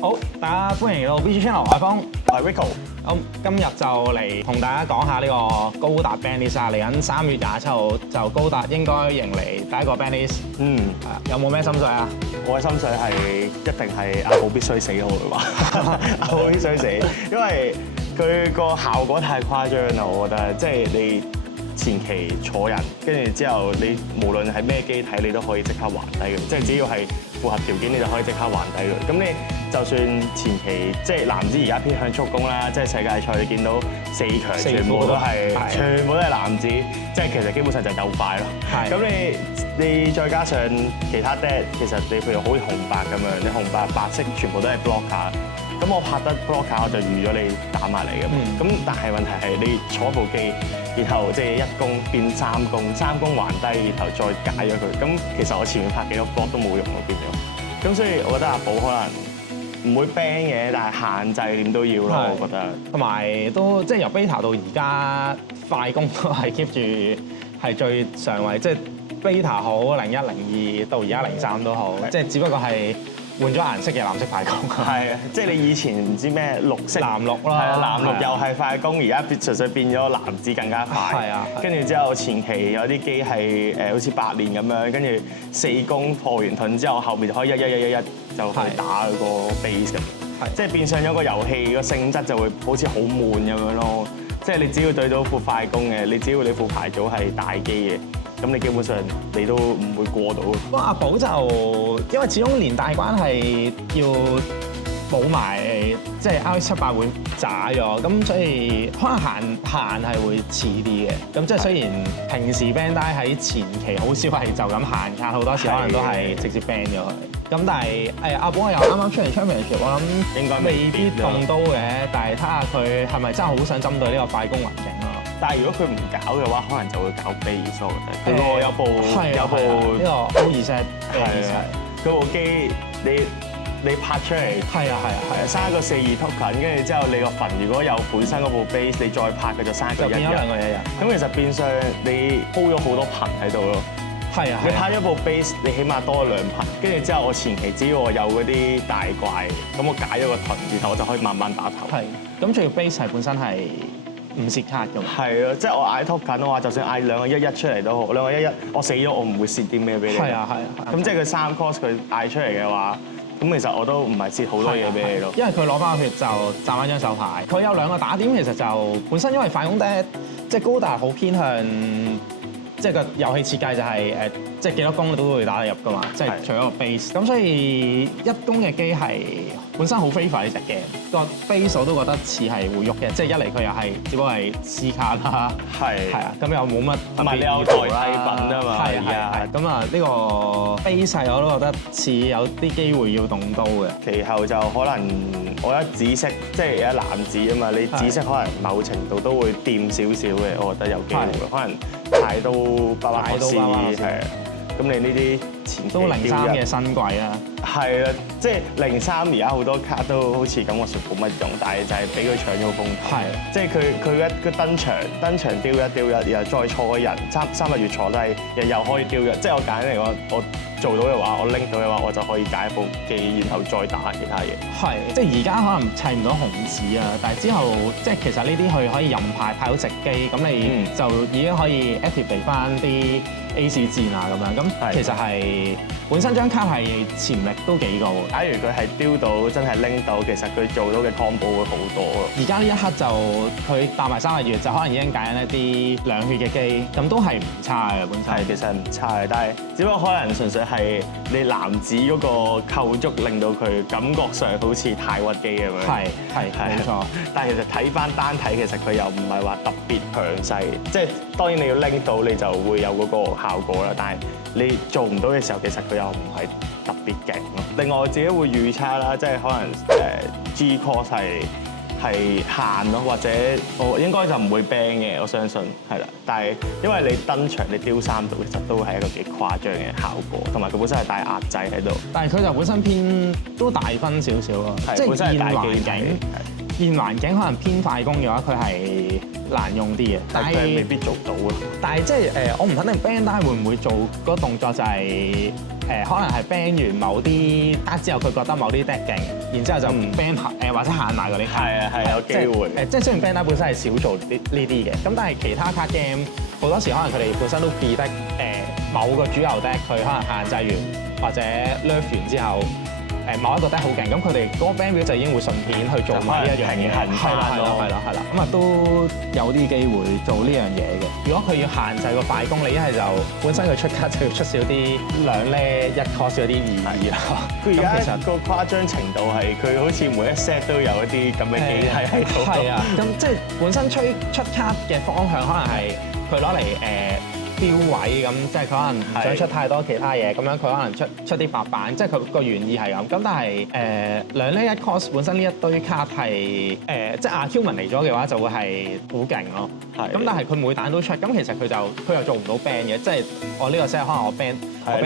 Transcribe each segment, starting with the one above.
好，大家歡迎嚟到 BG Channel，我係峰，我係 Rico。咁今日就嚟同大家講下呢個高達 Bandlist 啊，嚟緊3月27號就高達應該迎嚟第一個 Bandlist。有冇咩心水啊？我嘅心水係一定係阿寶必須死，我會話阿寶必須死，因為佢個效果太誇張啦，我覺得即係你前期坐人，跟住之後你無論係咩機體，你都可以即刻還低佢，即係只要係符合條件，你就可以即刻還低佢。咁你就算前期即係男子而家偏向速攻啦，即係世界賽你見到4強全部都係男子，即係其實基本上就鬥快咯。咁你再加上其他 dead， 其實你譬如好似紅白咁樣，你紅白白色全部都係 blocker。咁我拍得 blocker 我就預咗你打埋嚟嘅嘛。咁但係問題係你坐部機，然後即係1攻變3攻，3攻還低，然後再解咗佢。咁其實我前面拍幾多 block 都冇用咯，變咗。咁所以我覺得阿寶可能唔會 ban 嘅，但係限制點都要咯，我覺得。同埋都即係由 beta 到而家，快攻都係 keep 住係最上位，即係 beta 好01、02到而家03都好，即係只不過係換咗顏色嘅藍色快攻。係啊，即係你以前唔知咩綠色藍綠啦，係啊，藍綠又係快攻，而家純粹變咗藍紫更加快。係啊，跟住之後前期有啲機係好似8年咁樣，跟住4攻破完盾之後，後面就可以1就去打個 base 咁。即係變相咗個遊戲個性質就會好似好悶咁樣咯。即係你只要對到副快攻嘅，你只要你副牌組係大機嘅。咁你基本上你都唔會過到。不過阿寶就因為始終連帶關係要補埋，即係 RX78會渣咗，咁所以可能限係會遲啲嘅。咁即係雖然平時 Bandai 喺前期好少係就咁限卡，好多時可能都係直接 ban 咗佢。咁但係阿寶又啱啱出嚟 Championship， 我諗應該未必動刀嘅，但係睇下佢係咪真係好想針對呢個快攻環境咯。但係如果佢唔搞嘅話，可能就會搞 base 我覺得。佢個有部呢個 O2Z， 佢部機你拍出嚟生一個42 token， 跟住之後你個墳如果有本身嗰部 base， 你再拍佢就生一個1。變咗2個1。咁其實變相你鋪咗好多棚喺度咯。係啊，你拍咗部 base， 你起碼多2棚，跟住之後我前期只要我有嗰啲大怪，咁我解咗個盾，然後我就可以慢慢打頭。係，咁仲要 base 係本身係唔蝕卡㗎嘛。係啊，即係我嗌 token 嘅話，就算嗌2個1出嚟都好，2個1，我死咗我唔會蝕啲咩俾你。係啊。咁即係佢3 cost 佢嗌出嚟嘅話，咁其實我都唔係蝕好多嘢俾你咯。因為佢攞翻個血就賺翻張手牌。佢有2個打點，其實就本身因為快攻 dead，即係高達好偏向。即係個遊戲設計就係即係幾多攻都會打得入㗎嘛，即係除咗個 base。咁所以1攻嘅機係本身好 favor 呢隻嘅，個 base 我都覺得似係會喐嘅，即係一嚟佢又係只不過係 C 卡啦，係啊，咁又冇乜特別你有代替品啊嘛，係咁啊呢個 base 我都覺得似有啲機會要動刀嘅。其後就可能我覺得紫色即係有藍紫啊嘛，你紫色可能某程度都會掂少少嘅，我覺得有機會，可能太到巴巴斯係啊，咁你呢啲前期都03嘅新貴啊，係啊，即係03而家好多卡都好似感覺上冇乜用，但係就係俾佢搶咗個風頭。係，即係佢一個登場丟一，然後再坐個人3個月坐低，又可以丟一，即係我簡單嚟講，我做到嘅話，我拎到嘅話，我就可以解部機，然後再打其他嘢。係，即係而家可能砌唔到紅子啊，但係之後即係其實呢啲佢可以任派到直機，咁你就已經可以 activate 翻啲 AC 戰啊咁樣，咁其實係本身張卡係潛力都幾高。假如佢係丟到真係拎到，其實佢做到嘅 combo 會好多咯。而家呢一刻就佢搭埋3個月，就可能已經揀緊一啲2血嘅機，咁都係唔差嘅本身。係其實唔差嘅，但係只不過可能純粹係你藍紫嗰個構築令到佢感覺上好似太屈機咁樣。係冇錯。但係其實睇翻單體，其實佢又唔係話特別強勢，即係當然你要拎到你就會有嗰個效果啦。但係你做唔到嘅時候，其實佢又唔係特別勁咯。另外我自己會預測啦，即係可能G cost 係限咯，或者我應該就唔會 ban 嘅，我相信係啦。但係因為你登場你丟3度，其實都係一個幾誇張嘅效果，同埋佢本身係帶壓制喺度。但係佢就本身偏都大分少少咯，即係現環境可能偏快攻嘅話，佢係難用啲嘅。但係未必做到咯。但係即係我唔肯定 Bandai 會唔會做嗰個動作就係可能係 ban 完某啲卡之後，佢覺得某啲 deck 勁，然之後就唔 ban 或者限埋嗰啲卡。係有機會。即係雖然 ban 卡本身係少做呢啲嘅，咁但係其他卡 game 好多時可能佢哋本身都記得某個主流 deck 佢可能限制完或者 nerf 完之後。某一個 deck 好勁，咁佢哋嗰個 ban 表就已經會順便去做埋呢一樣嘢，係啦，咁啊都有啲機會做呢樣嘢嘅。如果佢要限制個快攻，你一係就本身佢出卡就要出少啲2 lane 1 cost 嗰啲意義啦。佢而家其實個誇張程度係佢好似每一 set 都有一啲咁嘅機制喺度。係啊，咁即係本身出卡嘅方向可能係佢攞嚟標位咁，即係佢可能唔想出太多其他嘢，咁樣佢可能出啲白板，即係佢個原意係咁。咁但係2 lane 1 cost 本身呢一堆卡係即係阿 Human 嚟咗嘅話就會係好勁咯。咁但係佢每彈都出，咁其實佢又做唔到 ban 嘅，即係我呢個 set 可能我 ban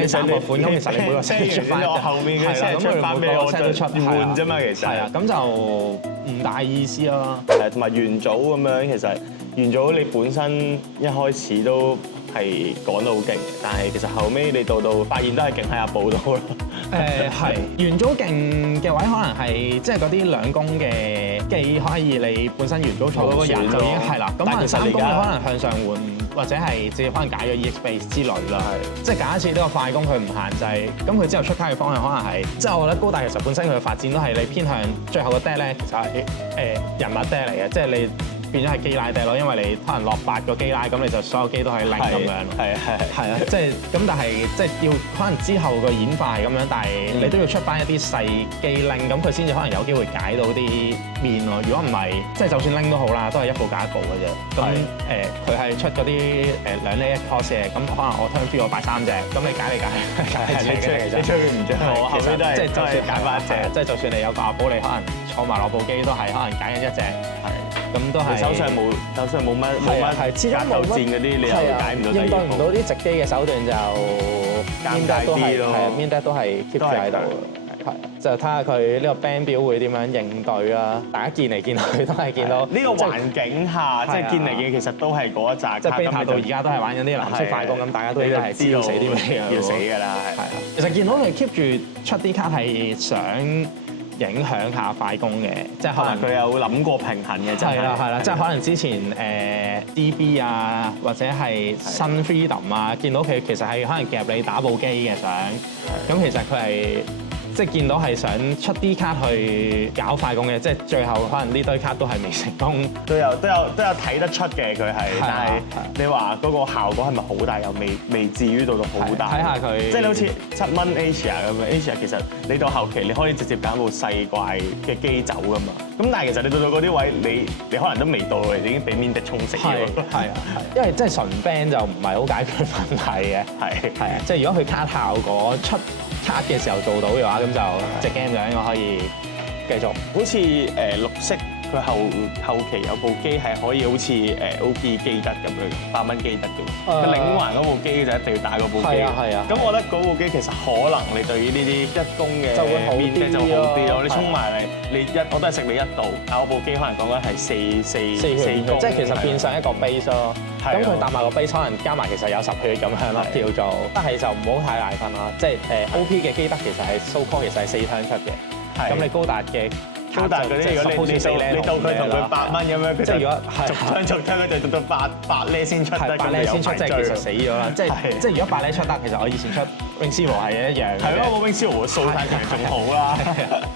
3個款，咁其實你每個 set 出翻我後面嘅 set 出翻咩我 set 都出換啫嘛，其實係啊，咁就唔大意思咯。同埋元祖咁樣，其實元祖你本身一開始都係講得好勁嘅，但係其實後尾你到發現都係勁喺阿寶度咯。係元祖勁嘅位，可能係即係嗰啲兩攻嘅機，可以你本身元祖錯嗰個人就已經係啦。咁可能3攻你可能向上換，或者係直接可能解咗 EX base 之類啦。即係假設呢個快攻佢唔限制，咁佢之後出卡嘅方向可能係，即係我覺得高達其實本身佢嘅發展都係你偏向最後個 deck 咧，其實係人物 deck 嚟嘅，即係你。變咗係機拉 deck 咯，因為你可能落8個機拉，咁你就所有機都可以拎咁樣。係啊，即係咁，但係即係要可能之後個演化係咁樣，但係你都要出翻一啲細機拎，咁佢先至可能有機會解到啲面咯。如果唔係，即係就算拎都好啦，都係一步加一步嘅啫。咁佢係出嗰啲2 lane 1 cost 嘅，咁可能我 turn 3我擺3隻，咁你解你出唔出？我後尾都係就算揀翻一隻，即係就算你有個阿寶，你可能坐埋落部機都係可能揀緊一隻。咁都係手上冇乜始終冇戰嗰啲，你又解唔到。應對唔到啲直機嘅手段就尷尬啲咯。面都係 keep 住喺度。係就睇下佢呢個 ban 表會點樣應對啦。大家見嚟見去都係見到呢個環境下，即係見嚟見其實都係嗰一紮。即係 beta 到而家都係玩緊啲藍色快攻咁，大家都應該係知道死啲咩要死㗎啦。係啊，其實見到佢 keep 住出啲卡係想影響下快攻嘅，即係可能佢有諗過平衡嘅，真係啦，即係可能之前DB 啊，或者係新 Freedom 啊，見到佢其實係可能夾你打部機嘅想，咁其實佢係。即係見到係想出啲卡去搞快攻嘅，即係最後可能呢堆卡都係未成功。都有睇得出嘅佢係，但係你話嗰個效果係咪好大？又未至於到好大。睇下佢，即係你好似7蚊 Asia 咁樣 ，Asia 其實你到後期你可以直接揀部細怪嘅機走噶嘛。咁但係其實你到嗰啲位，你可能都未到，你已經俾 min 的沖死咗。係啊，因為即係純 ban 就唔係好解決問題嘅。係啊，即係如果佢卡效果出卡嘅時候做到嘅話，咁就隻 game 就應該可以繼續。好似綠色佢後期有部機係可以好似OP 機得咁樣，8蚊機得嘅。佢領環嗰部機就一定要打嗰部機。係啊。咁我覺得嗰部機其實可能你對於呢啲一攻嘅就會好啲咯。你衝埋嚟，我都係食你一度，但我部機可能講緊係4攻，即係其實變相一個 base 咯。咁佢搭埋個 base 可能加埋其實有10血咁樣咯，叫做。但係就唔好太大分啦，即係OP 嘅機得其實係 so call 其實係4 turn 出嘅。咁你高達嗰啲，如果你到佢同佢8蚊咁樣，即係如果逐張佢就到8咧先出得，8咧先出，即係其實死咗啦。即係如果8咧出得，其實我以前出 Wing Zero 係一樣。係咯，我 Wing Zero 掃太強仲好啦。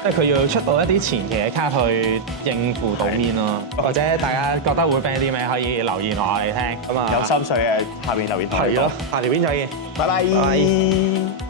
即係佢要出到一啲前期嘅卡去應付到面咯，或者大家覺得會 ban 啲咩，可以留言話我哋聽。咁啊，有心水嘅下邊留言。係咯，下條片再見，拜拜。